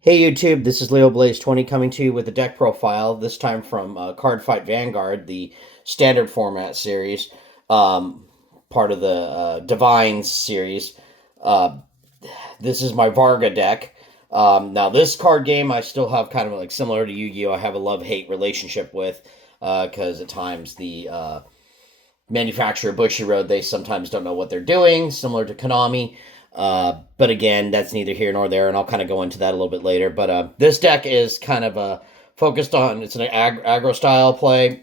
Hey YouTube, this is Leo Blaze 20 coming to you with a deck profile, this time from Cardfight Vanguard, the standard format series, part of the Divines series. Uh, this is my Varga deck. Now, this card game I still have kind of like similar to Yu-Gi-Oh! I have a love-hate relationship with, because at times the manufacturer Bushiroad, they sometimes don't know what they're doing, similar to Konami. But again, that's neither here nor there, and I'll kind of go into that a little bit later. But this deck is kind of focused on, it's an aggro style play.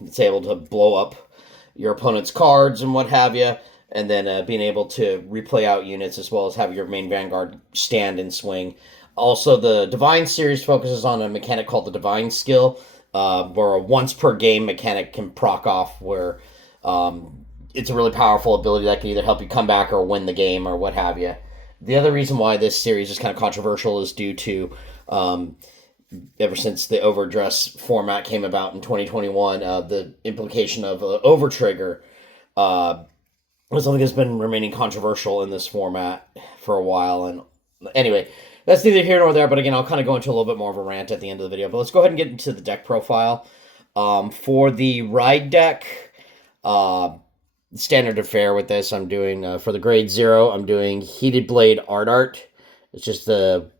It's able to blow up your opponent's cards and what have you, and then being able to replay out units as well as have your main Vanguard stand and swing. Also, the Divine series focuses on a mechanic called the Divine Skill, where a once per game mechanic can proc off, where it's a really powerful ability that can either help you come back or win the game or what have you. The other reason why this series is kind of controversial is due to ever since the overdress format came about in 2021, the implication of overtrigger was something that's been remaining controversial in this format for a while. And anyway, that's neither here nor there, but again, I'll kind of go into a little bit more of a rant at the end of the video. But let's go ahead and get into the deck profile. For the ride deck, standard affair with this, I'm doing, for the grade 0, I'm doing Heated Blade Art. It's just the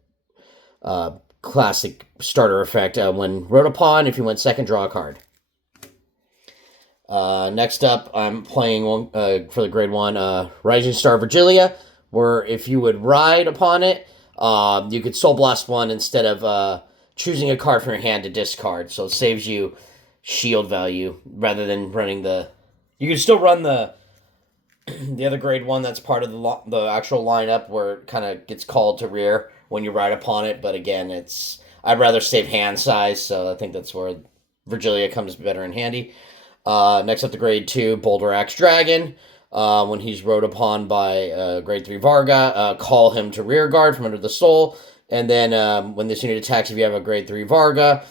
classic starter effect. When wrote upon, if you went second, draw a card. Next up, I'm playing one, for the grade 1, Rising Star Virgilia, where if you would ride upon it, you could Soul Blast one instead of choosing a card from your hand to discard. So it saves you shield value rather than running the... You can still run the other grade 1 that's part of the actual lineup where it kind of gets called to rear when you ride upon it. But again, I'd rather save hand size, so I think that's where Virgilia comes better in handy. Next up, the grade 2, Boulder Axe Dragon. When he's rode upon by grade 3 Varga, call him to rear guard from under the soul. And then when this unit attacks, if you have a grade 3 Varga,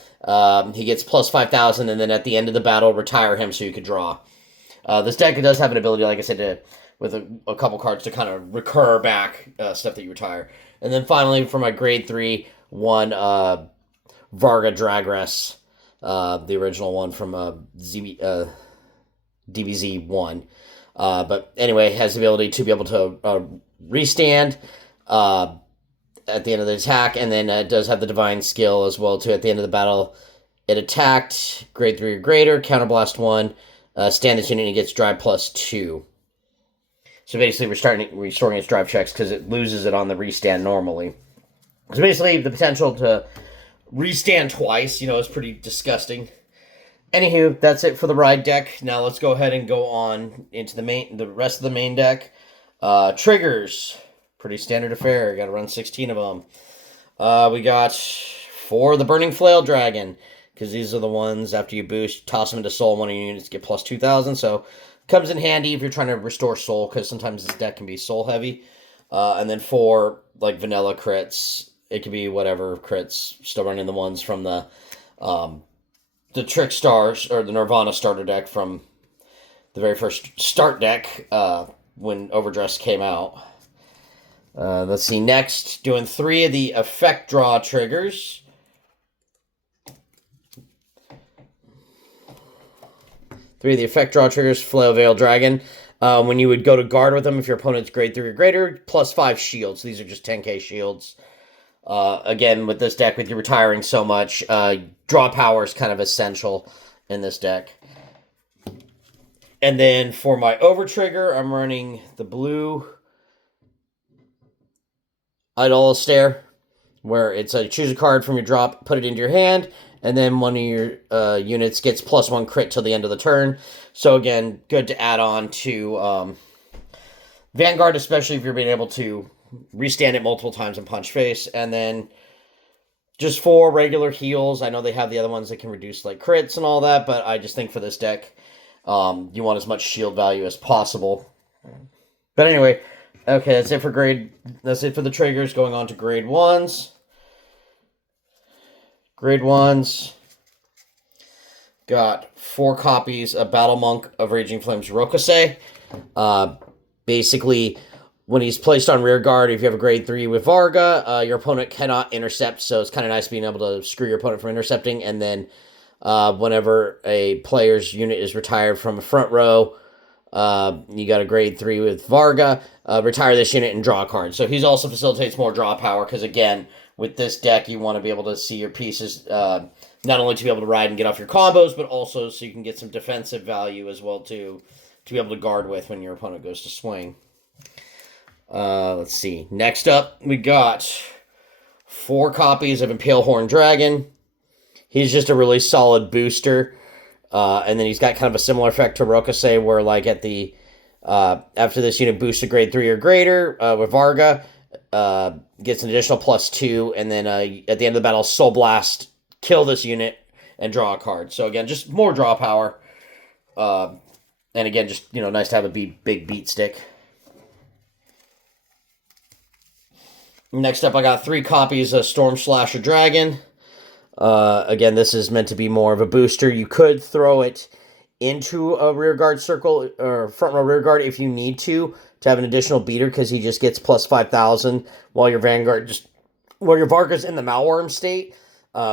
he gets plus 5,000, and then at the end of the battle, retire him so you could draw. This deck does have an ability, like I said, with a couple cards to kind of recur back stuff that you retire. And then finally, for my grade 3, one Varga Dragres, the original one from DBZ 1. But anyway, has the ability to be able to restand at the end of the attack, and then it does have the Divine Skill as well, too. At the end of the battle, it attacked, grade 3 or greater, counterblast 1, stand this unit, and it gets drive plus 2. So basically, restoring its drive checks because it loses it on the restand normally. So basically, the potential to restand twice, is pretty disgusting. Anywho, that's it for the ride deck. Now let's go ahead and go on into the rest of the main deck. Triggers, pretty standard affair. Got to run 16 of them. We got 4 the Burning Flail Dragon, because these are the ones after you boost, toss them into soul, one of your units get plus 2,000. So comes in handy if you're trying to restore soul, because sometimes this deck can be soul heavy. And then 4 like vanilla crits. It could be whatever crits. Still running the ones from the Trick Stars or the Nirvana starter deck from the very first start deck when Overdress came out. Let's see. Next, doing 3 of the effect draw triggers. 3 of the effect draw triggers, Flail Veil Dragon. When you would go to guard with them, if your opponent's grade 3 or greater, plus 5 shields. These are just 10k shields. Again, with this deck, with you retiring so much, draw power is kind of essential in this deck. And then for my overtrigger, I'm running the blue Idol Stare, where it's a choose a card from your drop, put it into your hand, and then one of your units gets plus 1 crit till the end of the turn. So again, good to add on to Vanguard, especially if you're being able to restand it multiple times and punch face. And then just 4 regular heals. I know they have the other ones that can reduce like crits and all that, but I just think for this deck, you want as much shield value as possible. But anyway, okay, that's it for the triggers. Going on to grade 1s. Grade 1s. Got 4 copies of Battle Monk of Raging Flames Rokase. Basically, When he's placed on rear guard, if you have a grade 3 with Varga, your opponent cannot intercept, so it's kind of nice being able to screw your opponent from intercepting. And then whenever a player's unit is retired from a front row, you got a grade 3 with Varga, retire this unit and draw a card. So he also facilitates more draw power, because again, with this deck, you want to be able to see your pieces, not only to be able to ride and get off your combos, but also so you can get some defensive value as well, too, to be able to guard with when your opponent goes to swing. Let's see. Next up, we got 4 copies of Impale Horn Dragon. He's just a really solid booster. And then he's got kind of a similar effect to Rokase, where like at the after this unit boosts a grade 3 or greater with Varga, gets an additional +2, and then at the end of the battle, Soul Blast, kill this unit and draw a card. So again, just more draw power. And again, just nice to have a big beat stick. Next up, I got 3 copies of Storm Slasher Dragon. Again, this is meant to be more of a booster. You could throw it into a rear guard circle or front row rear guard if you need to have an additional beater, because he just gets +5,000 while your Varga's in the Malworm state,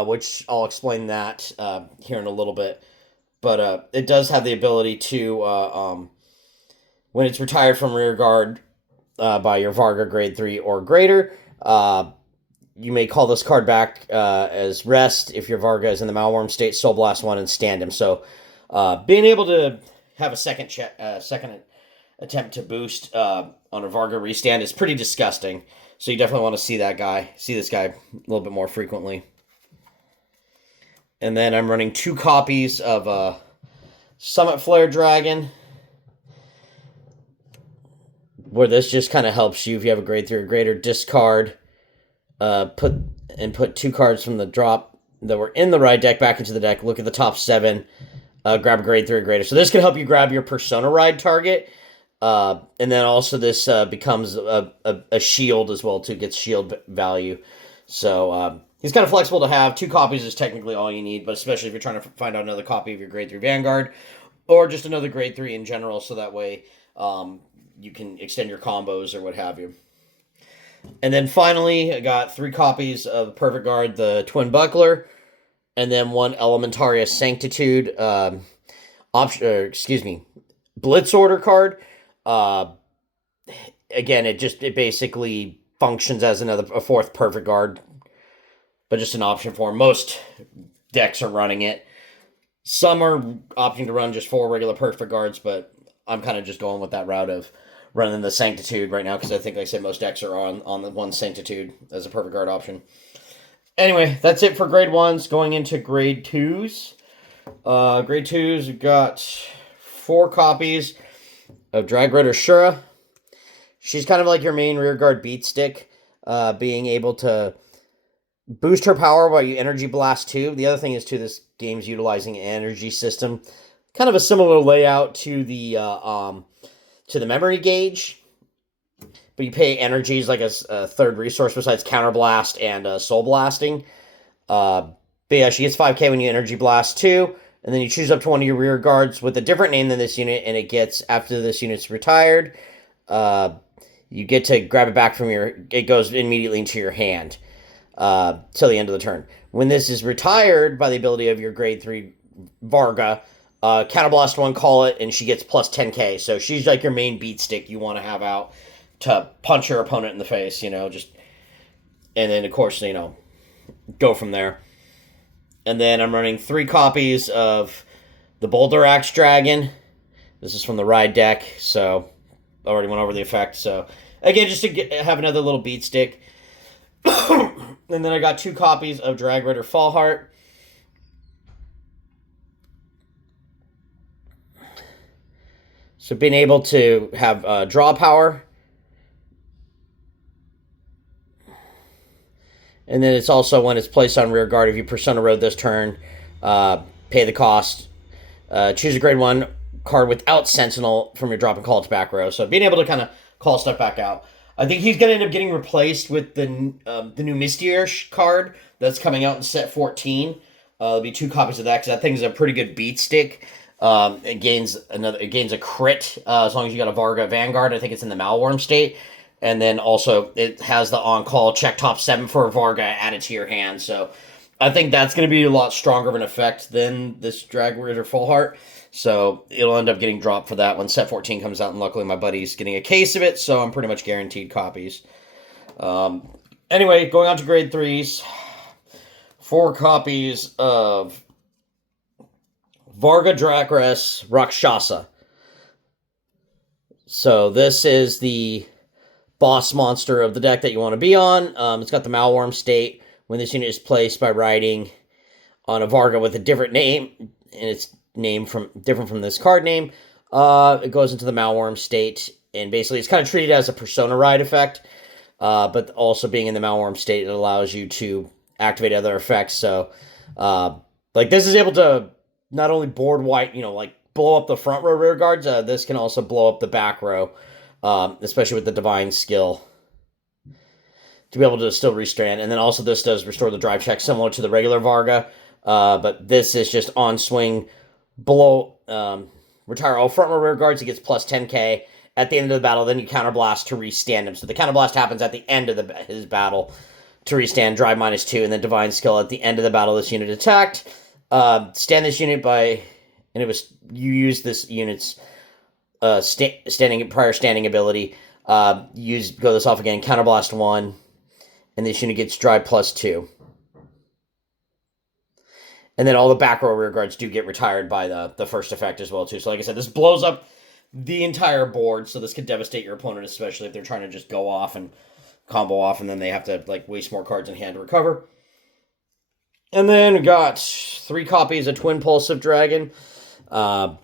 which I'll explain that here in a little bit. But it does have the ability to, when it's retired from rear guard by your Varga grade 3 or greater, you may call this card back as rest if your Varga is in the Malworm state, Soul Blast 1, and stand him. So being able to have a second attempt to boost on a Varga restand is pretty disgusting. So you definitely want to see this guy a little bit more frequently. And then I'm running 2 copies of Summit Flare Dragon, where this just kind of helps you if you have a grade 3 or greater, discard, put 2 cards from the drop that were in the ride deck back into the deck, look at the top 7, grab a grade 3 or greater. So this can help you grab your Persona ride target, and then also this becomes a shield as well, too, gets shield value. So he's kind of flexible to have. 2 copies is technically all you need, but especially if you're trying to find out another copy of your grade 3 Vanguard, or just another grade 3 in general, so that way you can extend your combos or what have you. And then finally, I got 3 copies of Perfect Guard, the Twin Buckler, and then 1 Elementaria Sanctitude, Blitz Order card. Again, it basically functions as a 4th Perfect Guard, but just an option for him. Most decks are running it. Some are opting to run just 4 regular Perfect Guards, but I'm kind of just going with that route of running the Sanctitude right now, because I think, like I said, most decks are on the 1 Sanctitude as a Perfect Guard option. Anyway, that's it for grade 1s. Going into grade 2s. Grade 2s, we've got 4 copies of Dragritter Shura. She's kind of like your main rearguard beat stick, being able to boost her power while you Energy Blast 2. The other thing is, too, this game's utilizing an energy system. Kind of a similar layout to the memory gauge, but you pay energies like a 3rd resource besides Counterblast and Soul Blasting. But yeah, she gets 5k when you Energy Blast 2, and then you choose up to one of your rear guards with a different name than this unit, and it gets, after this unit's retired, you get to grab it back from it goes immediately into your hand till the end of the turn. When this is retired by the ability of your grade 3 Varga, Counterblast 1, call it, and she gets +10k. So she's like your main beat stick you want to have out to punch your opponent in the face, and then, of course, go from there. And then I'm running 3 copies of the Boulder Axe Dragon. This is from the ride deck, so I already went over the effect. So, again, just to have another little beat stick. And then I got 2 copies of Dragritter Fallheart. So being able to have draw power. And then it's also, when it's placed on rear guard, if you Persona Road this turn, pay the cost. Choose a grade 1 card without Sentinel from your drop and call it to back row. So being able to kind of call stuff back out. I think he's going to end up getting replaced with the new Mystier card that's coming out in set 14. There'll be 2 copies of that, because that thing's a pretty good beat stick. It gains a crit as long as you got a Varga Vanguard. I think it's in the Malworm state. And then also it has the on-call check top 7 for Varga added to your hand. So I think that's going to be a lot stronger of an effect than this Dragres or Full Heart. So it'll end up getting dropped for that when set 14 comes out, and luckily my buddy's getting a case of it, so I'm pretty much guaranteed copies. Anyway, going on to grade 3s. 4 copies of Varga Dragres Rakshasa. So this is the boss monster of the deck that you want to be on. It's got the Malwarm state. When this unit is placed by riding on a Varga with a different name, and it's named different from this card name, it goes into the Malwarm state, and basically it's kind of treated as a Persona Ride effect, but also being in the Malwarm state, it allows you to activate other effects. So, like, this is able to not only board white, like blow up the front row rear guards, this can also blow up the back row, especially with the Divine skill, to be able to still restrand. And then also this does restore the drive check, similar to the regular Varga, but this is just on swing, retire all front row rear guards. He gets plus 10k at the end of the battle. Then you counterblast to restand him. So the counterblast happens at the end of his battle to restand, drive -2, and then Divine skill at the end of the battle. This unit attacked. Stand this unit you use this unit's prior standing ability. Go this off again, counterblast 1, and this unit gets drive +2. And then all the back row rear guards do get retired by the first effect as well, too. So like I said, this blows up the entire board, so this could devastate your opponent, especially if they're trying to just go off and combo off, and then they have to waste more cards in hand to recover. And then we got 3 copies of Twin Pulsive Dragon. You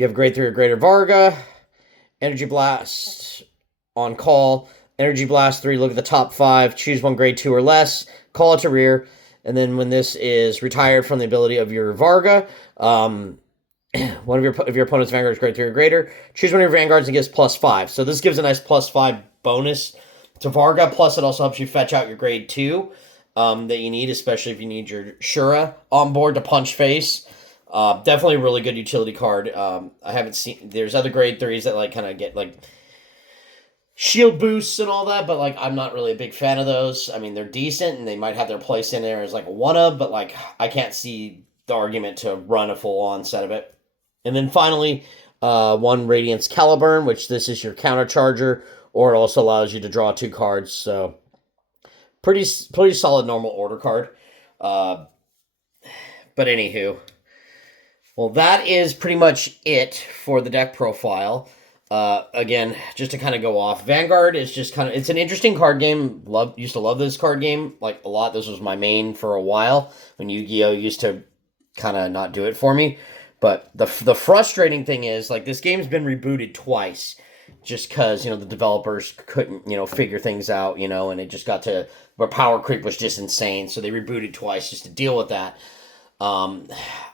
have grade 3 or greater Varga, Energy Blast on call, Energy Blast 3, look at the top 5, choose one grade 2 or less, call it to rear, and then when this is retired from the ability of your Varga, if your opponent's Vanguard is grade 3 or greater, choose one of your Vanguards and gives +5. So this gives a nice +5 bonus to Varga, plus it also helps you fetch out your grade 2 that you need, especially if you need your Shura on board to punch face. Definitely a really good utility card. I haven't seen, there's other grade 3s that kind of get shield boosts and all that, but I'm not really a big fan of those. I mean, they're decent and they might have their place in there as a one-of, but I can't see the argument to run a full-on set of it. And then finally, 1 Radiance Caliburn, which this is your counter charger, or it also allows you to draw 2 cards. So pretty solid normal order card. But anywho, well, that is pretty much it for the deck profile. Again, just to kind of go off, Vanguard is just it's an interesting card game. Used to love this card game a lot. This was my main for a while when Yu-Gi-Oh used to kind of not do it for me. But the frustrating thing is, this game's been rebooted twice, just because, the developers couldn't, figure things out, and it just got to where power creep was just insane. So they rebooted twice just to deal with that.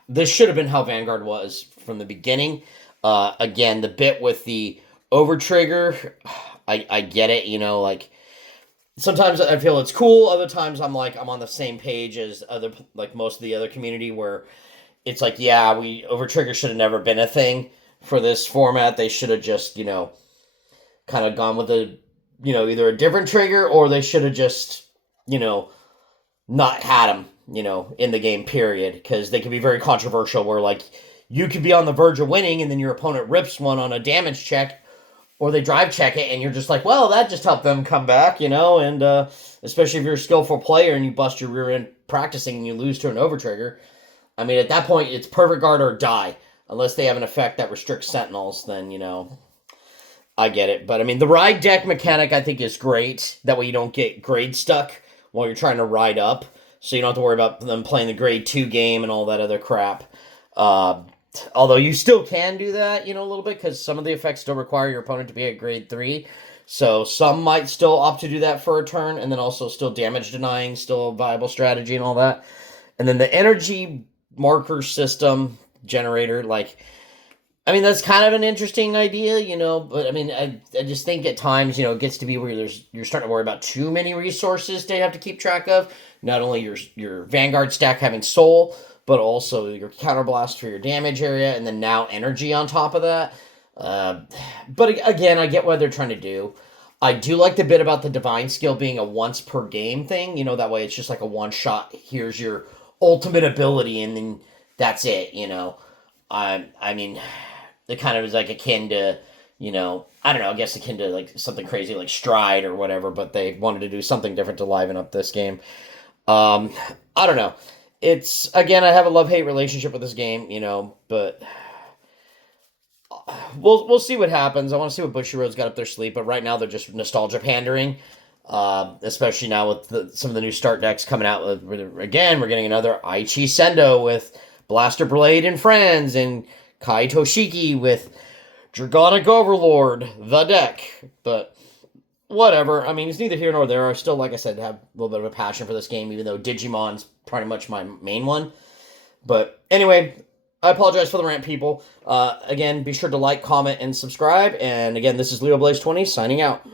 This should have been how Vanguard was from the beginning. Again, the bit with the over trigger, I get it, sometimes I feel it's cool. Other times I'm on the same page as most of the other community, where it's over trigger should have never been a thing for this format. They should have just, kind of gone with either a different trigger, or they should have just, not had them, in the game, period. Because they can be very controversial, where, you could be on the verge of winning, and then your opponent rips one on a damage check, or they drive check it, and you're just well, that just helped them come back, and especially if you're a skillful player and you bust your rear end practicing and you lose to an overtrigger. I mean, at that point, it's perfect guard or die. Unless they have an effect that restricts sentinels, then, I get it. But, I mean, the ride deck mechanic, I think, is great. That way you don't get grade stuck while you're trying to ride up. So you don't have to worry about them playing the grade 2 game and all that other crap. Although you still can do that, a little bit, because some of the effects still require your opponent to be at grade 3. So some might still opt to do that for a turn, and then also still damage denying, still a viable strategy and all that. And then the energy marker system generator, that's kind of an interesting idea, but I just think at times, it gets to be where you're starting to worry about too many resources to have to keep track of. Not only your Vanguard stack having soul, but also your counterblast for your damage area, and then now energy on top of that. But again, I get what they're trying to do. I do like the bit about the divine skill being a once per game thing. That way it's just like a one shot. Here's your ultimate ability, and then that's it. I mean, it kind of is like akin to, I don't know. I guess akin to like something crazy like Stride or whatever. But they wanted to do something different to liven up this game. Um, I don't know. It's again, I have a love hate relationship with this game. But we'll see what happens. I want to see what Bushiroad's got up their sleeve, but right now they're just nostalgia pandering. Especially now with some of the new start decks coming out. Again, we're getting another Aichi Sendo with Blaster Blade and Friends, and Kai Toshiki with Dragonic Overlord, the deck. But whatever. I mean, it's neither here nor there. I still, like I said, have a little bit of a passion for this game, even though Digimon's pretty much my main one. But anyway, I apologize for the rant, people. Again, be sure to like, comment, and subscribe. And again, this is Leo Blaze 20 signing out.